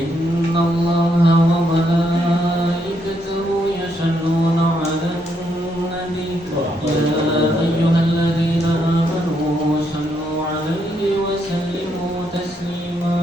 إن الله وملائكته يصلون على النبي يا أيها الذين آمنوا صلوا عليه وسلموا تسليما.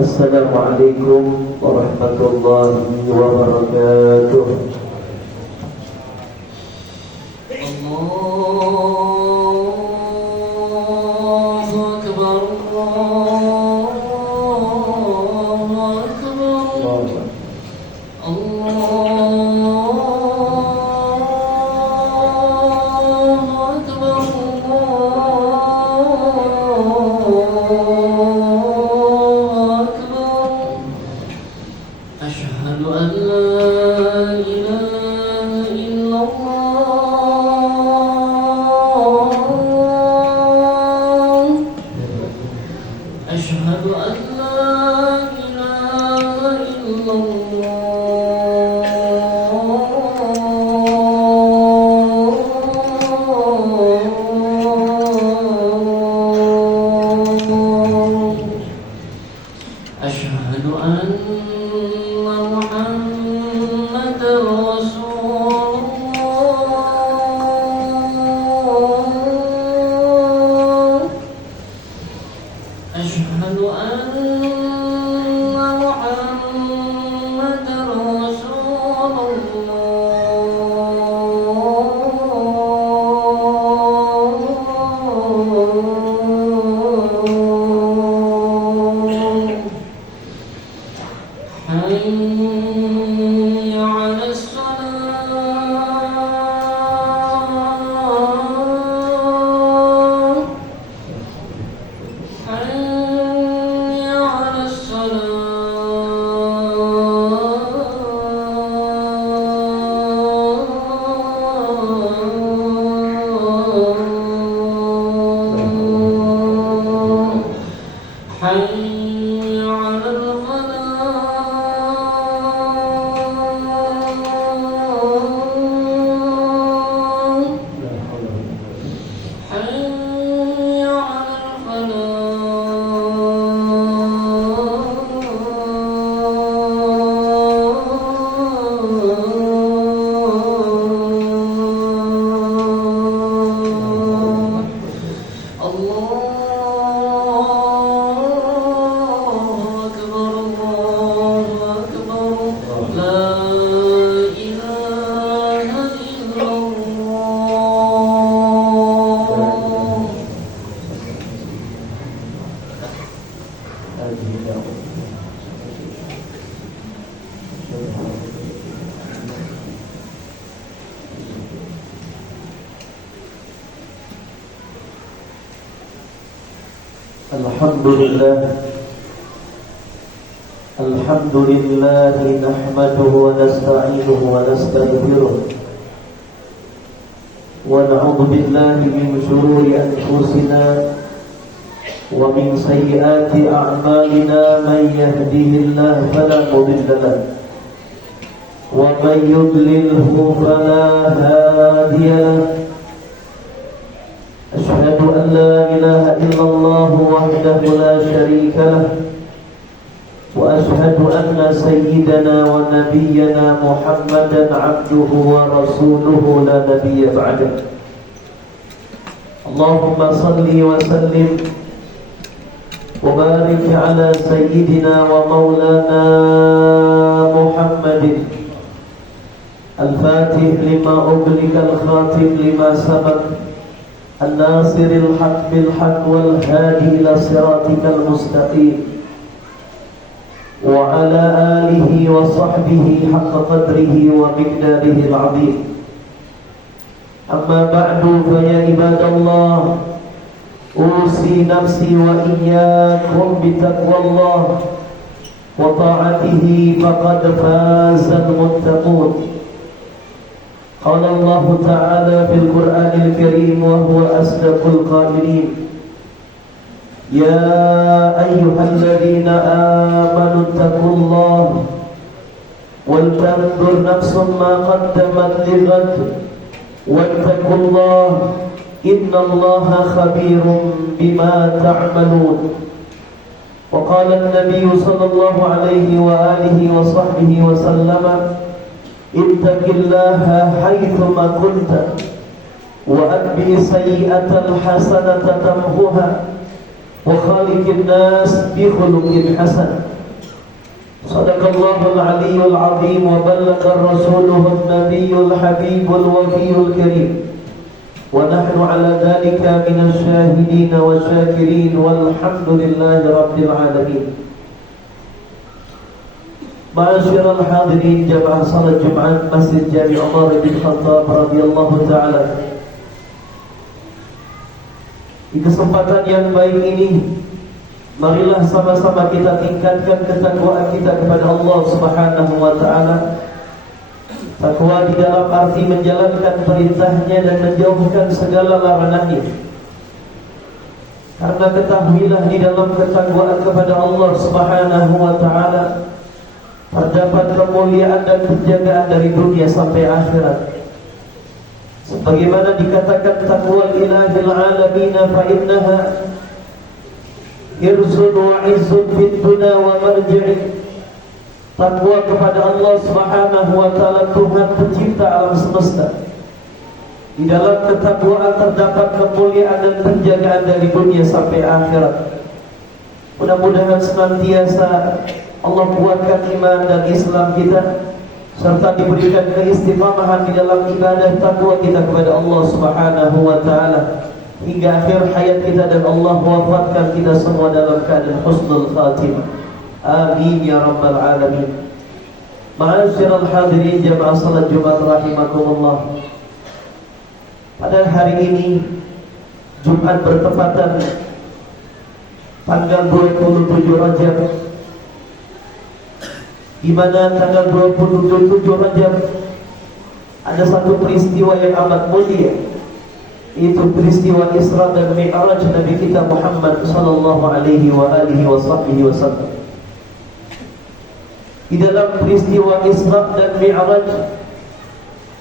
Assalamualaikum warahmatullahi wabarakatuh. Allahu Akbar, Allahu Akbar, أشهد أن لا إله إلا الله، أشهد أن لا إله إلا الله، أشهد أن محمد رسول الله، أشهد أن محمد رسول الله. حي على الصلاة، حي على الصلاة، حي على الفلاح، حي على الفلاح. الله أكبر، الله أكبر، لا إله إلا الله. Alhamdulillah, alhamdulillah nahmaduhu wa nasta'inuhu wa nastaghfiruh wa na'udzu billahi min shururi anfusina wa min sayyiati a'malina, man yahdihillahu fala mudilla lahu wa man yudlilhu fala hadiya lahu. أشهد أن لا إله إلا الله وحده لا شريك له وأشهد أن سيدنا ونبينا محمدا عبده ورسوله لا نبي بعده. اللهم صل وسلم وبارك على سيدنا ومولانا محمد الفاتح لما أغلق الخاتم لما سبق الناصر الحق بالحق والهادي إلى صراطك المستقيم وعلى آله وصحبه حق قدره ومقداره العظيم. أما بعد فيا عباد الله، أوصي نفسي وإياكم بتقوى الله وطاعته فقد فاز المتقون. قال الله تعالى في القرآن الكريم وهو أصدق القائلين: يا أيها الذين آمنوا اتقوا الله ولتنظر نفس ما قدمت لغد واتقوا الله إن الله خبير بما تعملون. وقال النبي صلى الله عليه وآله وصحبه وسلم اتق الله حيثما كنت وأتبع السيئة الحسنة تمحها وخالق الناس بخلق حسن. صدق الله العلي العظيم وبلغ رسوله النبي الحبيب الوفي الكريم ونحن على ذلك من الشاهدين والشاكرين والحمد لله رب العالمين. Ma'asyiral hadirin jamaah salat Jumat Masjid Jami' Umar bin Khattab radhiyallahu taala. Di kesempatan yang baik ini, marilah sama-sama kita tingkatkan ketakwaan kita kepada Allah Subhanahu wa taala. Takwa di dalam arti menjalankan perintahnya dan menjauhkan segala larangannya. Karena ketahuilah di dalam ketakwaan kepada Allah Subhanahu wa taala terdapat kemuliaan dan penjagaan dari dunia sampai akhirat. Sebagaimana dikatakan taqwa ilahil alamin fa innaha irsun wa izzun fid dunya wa marji'i. Takwa kepada Allah Subhanahu wa taala, Tuhan pencipta alam semesta. Di dalam ketakwaan terdapat kemuliaan dan penjagaan dari dunia sampai akhirat. Mudah-mudahan senantiasa Allah kuatkan iman dan Islam kita, serta diberikan keistiqamahan di dalam ibadah takwa kita kepada Allah Subhanahu wa taala hingga akhir hayat kita, dan Allah wafatkan kita semua dalam keadaan husnul khatimah. Amin ya rabbal alamin. Ma'asyiral hadirin jamaah salat Jumat rahimakumullah. Pada hari ini Jumat bertepatan tanggal 27 Rajab, di mana tanggal 27 Rajab ada satu peristiwa yang amat mulia, yaitu peristiwa Isra dan Mi'raj Nabi kita Muhammad sallallahu alaihi wa alihi wasallam. Di dalam peristiwa Isra dan Mi'raj,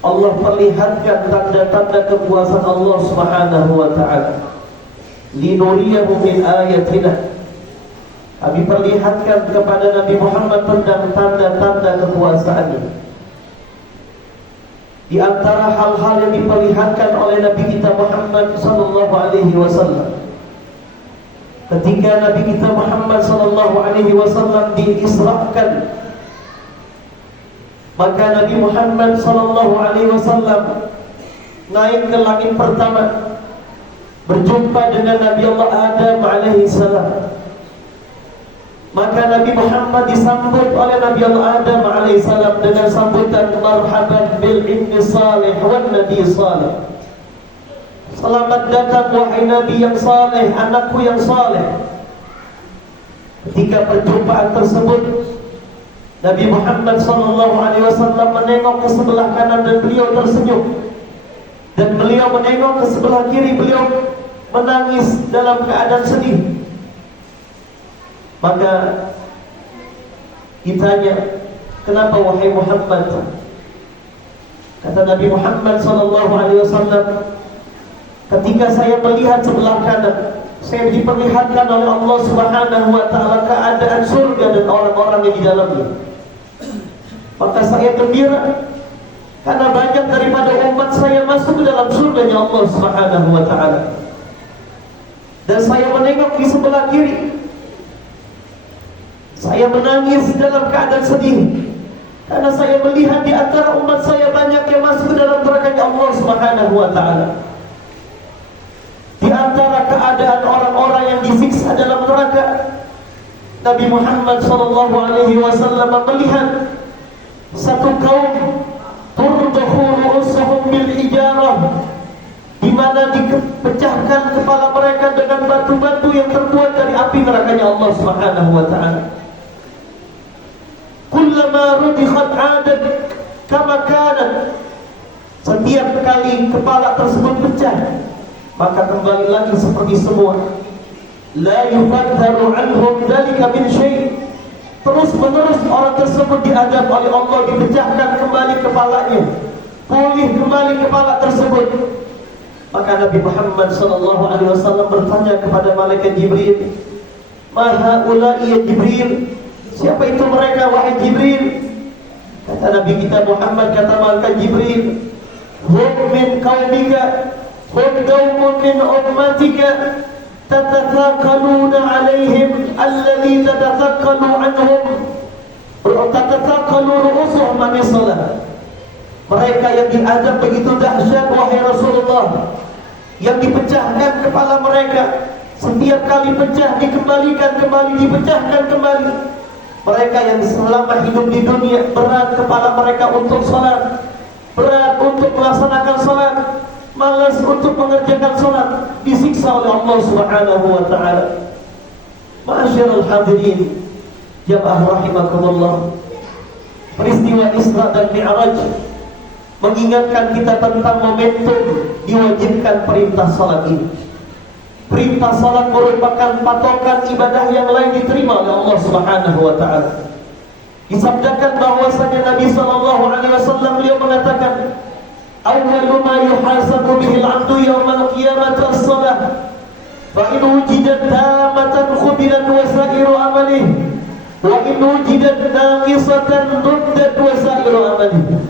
Allah perlihatkan tanda-tanda kekuasaan Allah Subhanahu wa taala. Linuriyahu min ayatina. Kami perlihatkan kepada Nabi Muhammad tentang tanda-tanda kekuasaannya. Di antara hal-hal yang diperlihatkan oleh Nabi kita Muhammad sallallahu alaihi wasallam, ketika Nabi kita Muhammad sallallahu alaihi wasallam diisrakan, maka Nabi Muhammad sallallahu alaihi wasallam naik ke langit pertama, berjumpa dengan Nabi Allah Adam alaihi salam. Maka Nabi Muhammad disambut oleh Nabi Allah Adam alaihissalam dengan sambutan marhaban bil ibni salih wan nabi salih. Selamat datang wahai Nabi yang saleh, anakku yang saleh. Ketika perjumpaan tersebut, Nabi Muhammad SAW menengok ke sebelah kanan dan beliau tersenyum, dan beliau menengok ke sebelah kiri, beliau menangis dalam keadaan sedih. Maka ditanya, kenapa wahai Muhammad? Kata Nabi Muhammad SAW, ketika saya melihat sebelah kanan, saya diperlihatkan oleh Allah Subhanahu wa taala keadaan surga dan orang-orang yang di dalamnya. Maka saya gembira karena banyak daripada umat saya masuk ke dalam surganya Allah Subhanahu wa taala. Dan saya menengok di sebelah kiri, saya menangis dalam keadaan sedih karena saya melihat di antara umat saya banyak yang masuk ke dalam neraka Allah Subhanahu wa taala. Di antara keadaan orang-orang yang disiksa dalam neraka, Nabi Muhammad SAW melihat satu kaum turdhu ru'usuhum bil hijarah, di mana dipecahkan kepala mereka dengan batu-batu yang terbuat dari api nerakanya Allah Subhanahu wa taala. Kullama rudikhat 'adat kama kanat. Setiap kali kepala tersebut pecah, maka kembali lagi seperti semua. la yufattaru anhum dzalika min syai'. Terus menerus orang tersebut diadab oleh Allah, dipecahkan kembali kepalanya, pulih kembali kepala tersebut. Maka Nabi Muhammad sallallahu alaihi wasallam bertanya kepada malaikat Jibril, "Ma haula'i ya Jibril?" Siapa itu mereka wahai Jibril? Kata Nabi kita Muhammad, kata malaikat Jibril, "Hum min qaumika, hum qaumun min ummatika, tatathaqaluna 'alaihim alladhi tatathaqalu 'anhum, tatathaqalu ru'usuhum 'an salat." Mereka yang diazab begitu dahsyat wahai Rasulullah, yang dipecahkan kepala mereka, setiap kali pecah dikembalikan kembali, dipecahkan kembali. Mereka yang selama hidup di dunia berat kepala mereka untuk salat, berat untuk melaksanakan salat, malas untuk mengerjakan salat, disiksa oleh Allah Subhanahu wa taala. Ma'asyiral hadirin, jamaah rahimakumullah. Peristiwa Isra dan Mi'raj mengingatkan kita tentang momentum diwajibkan perintah salat ini. Perintah salat merupakan patokan ibadah yang lain diterima oleh Allah Subhanahu wa taala. Disabdakan bahwasanya Nabi sallallahu alaihi wasallam beliau mengatakan, "Awwalu ma yuhasabu bihi al-'abdu yawmal qiyamati as-salah. Fa in wujidat tamatan khubirat wasairu amalihi, wa in wujidat naqisatan ruddat wasairu amalihi."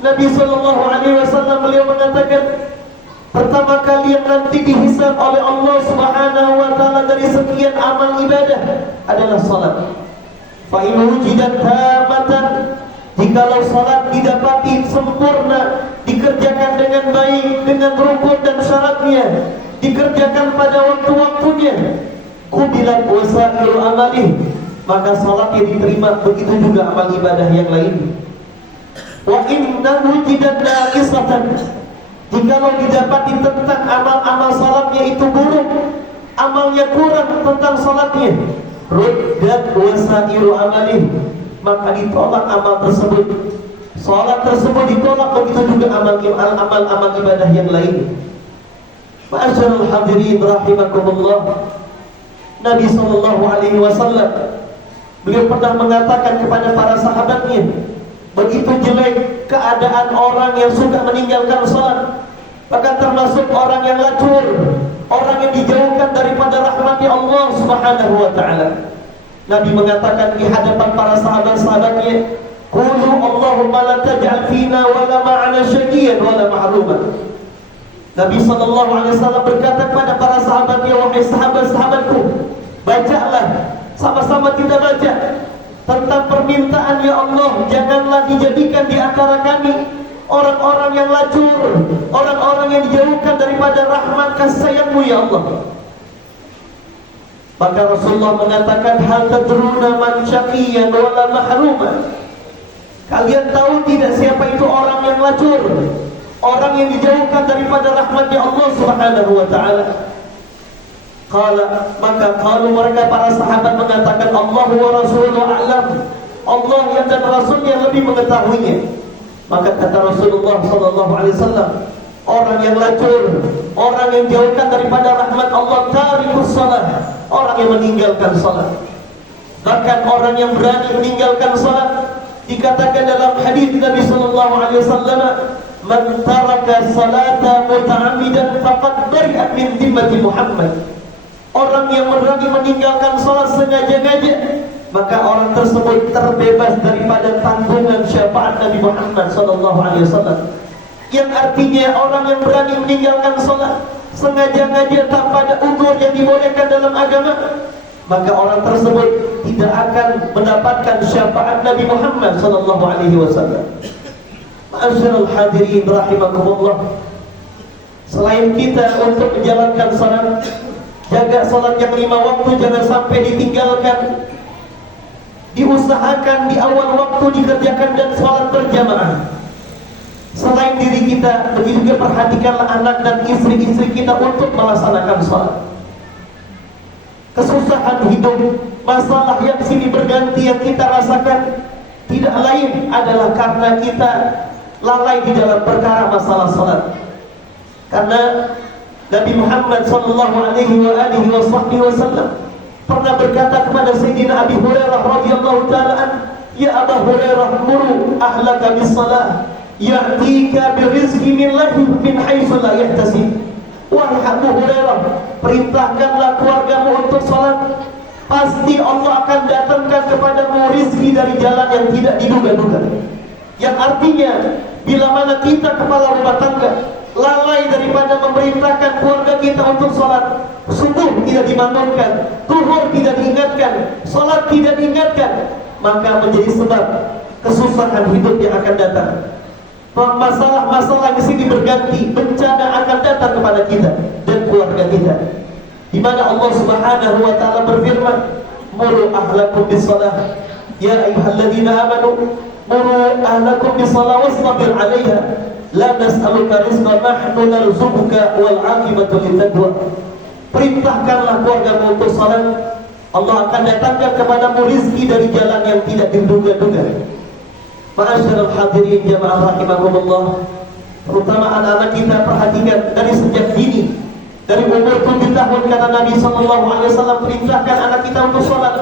Nabi sallallahu alaihi wasallam beliau mengatakan, pertama kali yang nanti dihisab oleh Allah Subhanahu wa taala dari sekian amal ibadah adalah salat. Fa in wujidat tamatan, jikalau salat didapati sempurna, dikerjakan dengan baik, dengan rukun dan syaratnya, dikerjakan pada waktu-waktunya, qubilat wasairu amalih, maka salatnya diterima, begitu juga amal ibadah yang lain. Wa inna wujidat naqisatan, jikalau didapati tentang amal-amal salatnya itu buruk, amalnya kurang tentang salatnya, ruddat wasairu amalih, maka ditolak amal tersebut. Salat tersebut ditolak, begitu juga amal ibadah yang lain. Ma'asyiral hadirin rahimakumullah. Nabi sallallahu alaihi wasallam beliau pernah mengatakan kepada para sahabatnya, begitu jelek keadaan orang yang suka meninggalkan salat, maka termasuk orang yang lacur, orang yang dijauhkan daripada rahmat Allah Subhanahu wa taala. Nabi mengatakan di hadapan para sahabat-sahabatnya, "Qulu Allahumma la taj'al fina wa la ma'ana syaqiyyan wa la mahruman." Nabi sallallahu alaihi wasallam berkata kepada para sahabatnya, "Wahai sahabat-sahabatku, bacalah, sama-sama kita baca tentang permintaan, ya Allah, janganlah dijadikan di antara kami orang-orang yang lacur, orang-orang yang dijauhkan daripada rahmat kasih sayang-Mu, ya Allah." Maka Rasulullah mengatakan, "Hal tadruna man syaqiyyan wa la mahruman?" Kalian tahu tidak siapa itu orang yang lacur, orang yang dijauhkan daripada rahmatnya Allah Subhanahu wa taala? Maka kalau mereka para sahabat mengatakan, "Allah wa rasuluhu a'lam." Allah yang dan Rasulnya lebih mengetahuinya. Maka kata Rasulullah sallallahu alaihi wasallam, orang yang lacur, orang yang dijauhkan daripada rahmat Allah, tarikus salat, orang yang meninggalkan salat. Bahkan orang yang berani meninggalkan salat, dikatakan dalam hadis Nabi sallallahu alaihi wasallam, "Man taraka salata muta'ammidan faqad bari'a min dhimmati Muhammad." Orang yang berani meninggalkan salat sengaja-ngaja, maka orang tersebut terbebas daripada tanggungan syafaat Nabi Muhammad sallallahu alaihi wasallam. Yang artinya orang yang berani meninggalkan salat sengaja-ngaja tanpa ada udzur yang dibolehkan dalam agama, maka orang tersebut tidak akan mendapatkan syafaat Nabi Muhammad sallallahu alaihi wasallam. Ma'asyiral hadirin rahimakumullah. Selain kita untuk menjalankan salat, jaga salat yang 5 waktu jangan sampai ditinggalkan. Diusahakan di awal waktu dikerjakan dan salat berjamaah. Selain diri kita, begitu juga perhatikanlah anak dan istri-istri kita untuk melaksanakan salat. Kesusahan hidup, masalah yang silih berganti yang kita rasakan tidak lain adalah karena kita lalai di dalam perkara masalah salat. Karena Nabi Muhammad sallallahu alaihi wasallam pernah berkata kepada Sayyidina Abi Hurairah radhiyallahu taala an, "Ya Abu Hurairah, muru ahlaka bis-shalah, ya'tika birizqi min haitsu la yahtasib." Wahai Abu Hurairah, perintahkanlah keluargamu untuk salat. Pasti Allah akan datangkan kepadamu rizki dari jalan yang tidak diduga-duga. Yang artinya, bila mana kita kepala rumah tangga lalai daripada memerintahkan keluarga kita untuk sholat, subuh tidak dibangunkan, zuhur tidak diingatkan, sholat tidak diingatkan, maka menjadi sebab kesusahan hidup yang akan datang. Masalah-masalah di sini berganti, bencana akan datang kepada kita dan keluarga kita. Di mana Allah Subhanahu wa taala berfirman, "Muru ahlakum bis-shalah, ya ayyuhalladzina amanu, muru ahlakum bis-shalah wastabir 'alaiha, la nas'aluka rizqan nahnu narzuquka wal 'aqibatu lit-taqwa." Perintahkanlah keluargamu untuk salat, Allah akan datangkan kepadamu rizki dari jalan yang tidak diduga-duga. Ma'asyiral hadirin jamaah rahimakumullah, terutama anak-anak kita perhatikan dari sejak dini. Dari umur 7 tahun kata Nabi SAW perintahkan anak kita untuk sholat,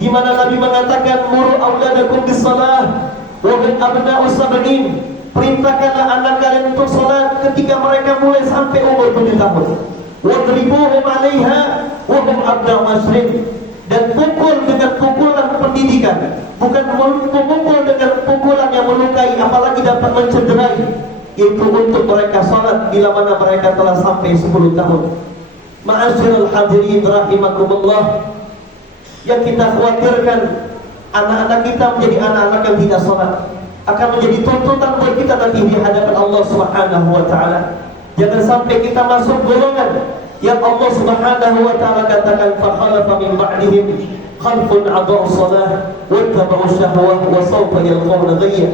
di mana Nabi mengatakan, "Muru auladakum bis-shalah wa hum abna'u sab'in." Perintahkanlah anak kalian untuk sholat ketika mereka mulai sampai umur 7 tahun. "Wadribuhum 'alaiha wa hum abna'u 'ashrin." Dan pukul dengan pukulan pendidikan, bukan pukul dengan pukulan yang melukai apalagi dapat mencederai. Itu untuk mereka salat bila mana mereka telah sampai 10 tahun. Ma'asyiral hadirin rahimakumullah, yang kita khawatirkan anak-anak kita menjadi anak-anak yang tidak salat akan menjadi tuntutan buat kita nanti di hadapan Allah Subhanahu wa taala. Jangan sampai kita masuk golongan yang Allah Subhanahu wa taala katakan, "Fa khalafa min ba'dihim khalfun adaa'u shalah wa ittaba'u syahwah wa sawfa yalqawna ghayya."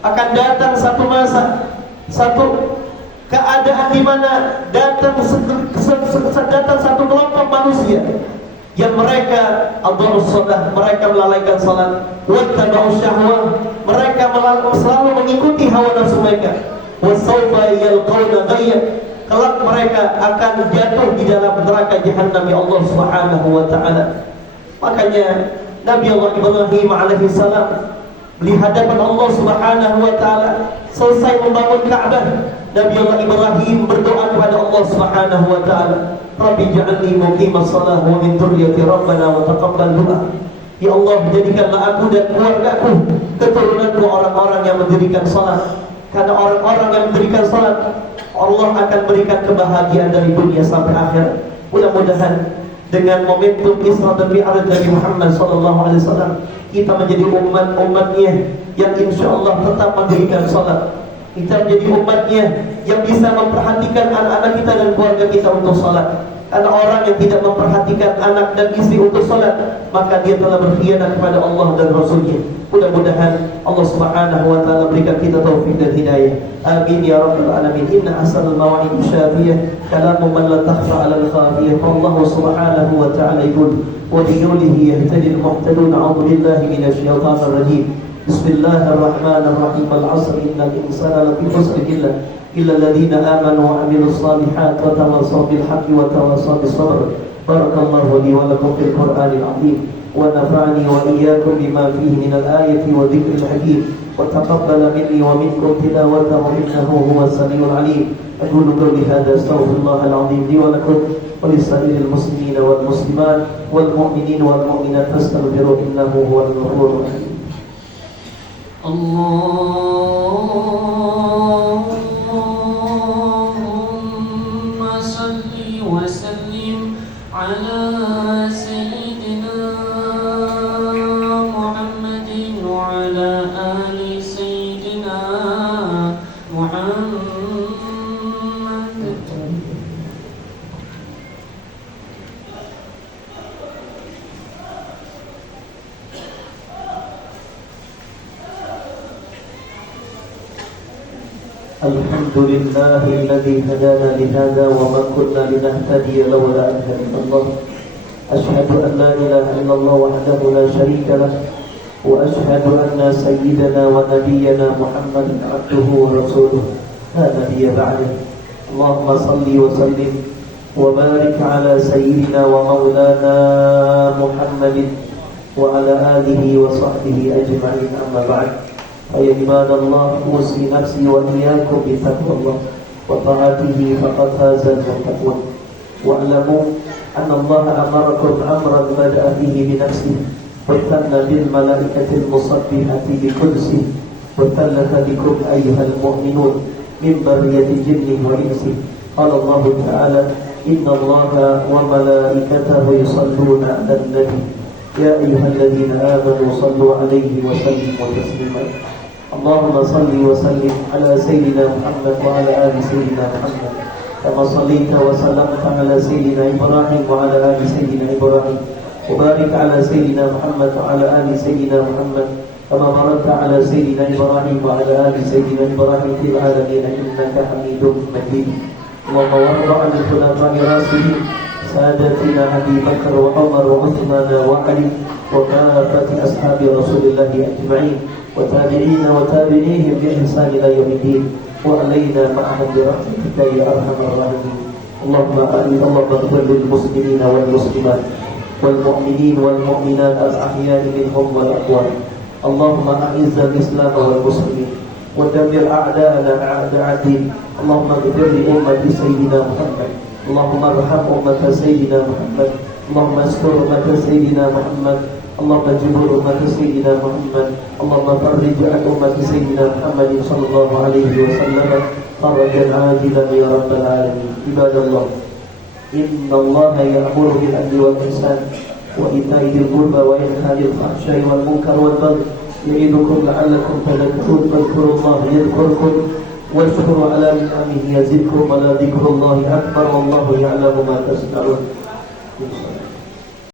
Akan datang satu masa, satu keadaan di mana datang satu kelompok manusia yang mereka adaa'u shalah, mereka melalaikan salat, wa ittaba'u syahwah, mereka selalu mengikuti hawa nafsu mereka, wa sawfa yalqawna ghayya, kelak mereka akan jatuh di dalam neraka jahanam ya Allah Subhanahu wa taala. Makanya Nabi Allah Ibrahim alaihi salam di hadapan Allah Subhanahu wa taala selesai membangun Ka'bah, Nabi Allah Ibrahim berdoa kepada Allah Subhanahu wa taala, "Rabbi ja'alni muqimas shalah wa min dzurriyyati rabbana wa taqabbal du'a." Ya Allah, jadikanlah aku dan keluargaku, keturunanku orang-orang yang mendirikan salat. Karena orang-orang yang mendirikan salat, Allah akan berikan kebahagiaan dari dunia sampai akhir. Mudah-mudahan dengan momentum Isra dan Mi'raj Nabi Muhammad SAW, kita menjadi umat-umatnya yang insyaallah tetap mendirikan salat. Kita menjadi umatnya yang bisa memperhatikan anak-anak kita dan keluarga kita untuk salat. Karena orang yang tidak memperhatikan anak dan istri untuk salat, maka dia telah berkhianat kepada Allah dan Rasulnya. Mudah-mudahan Allah Subhanahu wa taala berikan kita taufik dan hidayah. Amin ya rabbal alamin. Inna ahsanal mawa'id syafiyah kalamu man la takhfa 'alal khafiyah. Allah Subhanahu wa taala yaqul, "Wa bi nulihi yahtadi al-muhtadun." A'udzu billahi minasy syaithanir rajim. Bismillahirrahmanirrahim. Al-'asr innal insana lafi khusr illa alladhina amanu wa 'amilus shalihat wa tawassaw bil haqqi wa tawassaw bis sabr. Barakallahu li wa lakum fil Qur'anil 'azim. ونفعني وإياكم بما فيه من الآية وذكر الحكيم وتقبل مني ومنكم تلاوته إنه هو السميع العليم. أقول قولي هذا أستغفر الله العظيم لي ولكم ولسائر المسلمين والمسلمات والمؤمنين والمؤمنات فاستغفروه إنه هو الغفور الرحيم. اللهم صل وسلم على الحمد لله الذي هدانا لهذا وما كنا لنهتدي لولا أن هدانا الله. أشهد أن لا إله إلا الله وحده لا شريك له وأشهد أن سيدنا ونبينا محمد عبده ورسوله لا نبي بعده. اللهم صل وسلم وبارك على سيدنا ومولانا محمد وعلى آله وصحبه أجمعين. أما بعد، فيا عباد الله، أوصي نفسي وإياكم بتقوى الله وطاعته فقد فاز المتقون. واعلموا أن الله أمركم أمرا بدأ فيه بنفسه وثنى بالملائكة المصبحة بقدسه وثلث بكم أيها المؤمنون من برية الجن والإنس. قال الله تعالى: إن الله وملائكته يصلون على النبي يا أيها الذين آمنوا صلوا عليه وسلموا تسليما. اللهم صل وسلم على سيدنا محمد وعلى آل سيدنا محمد كما صليت وسلمت على سيدنا إبراهيم وعلى آل سيدنا إبراهيم، وبارك على سيدنا محمد وعلى آل سيدنا محمد كما باركت على سيدنا إبراهيم وعلى آل سيدنا إبراهيم في العالمين إنك حميد مجيد. اللهم وارض عن الخلفاء الراشدين سادتنا أبي بكر وعمر وعثمان وعلي وكافة أصحاب رسول الله أجمعين وتابعين وتابعيهم بإحسان إلى يوم الدين، وعلينا معهم برحمتك يا أرحم الراحمين. اللهم اغفر للمسلمين والمسلمات والمؤمنين والمؤمنات الأحياء منهم والأموات. اللهم أعز الإسلام والمسلمين ودمر أعداءنا أعداء الدين. اللهم اغفر لأمة سيدنا محمد، اللهم ارحم أمة سيدنا محمد، اللهم استر أمة سيدنا محمد، اللهم اجبر أمة سيدنا محمد، اللهم فرج عن أمة سيدنا محمد صلى الله عليه وسلم فرجا عاجلا يا رب العالمين. عباد الله، إن الله يأمر بالعدل والإحسان وإيتاء ذي القربى وينهى عن الفحشاء والمنكر والبغي يعظكم لعلكم تذكرون. فاذكروا الله يذكركم واشكروا على نعمه يزدكم ولذكر الله أكبر والله يعلم ما تصنعون.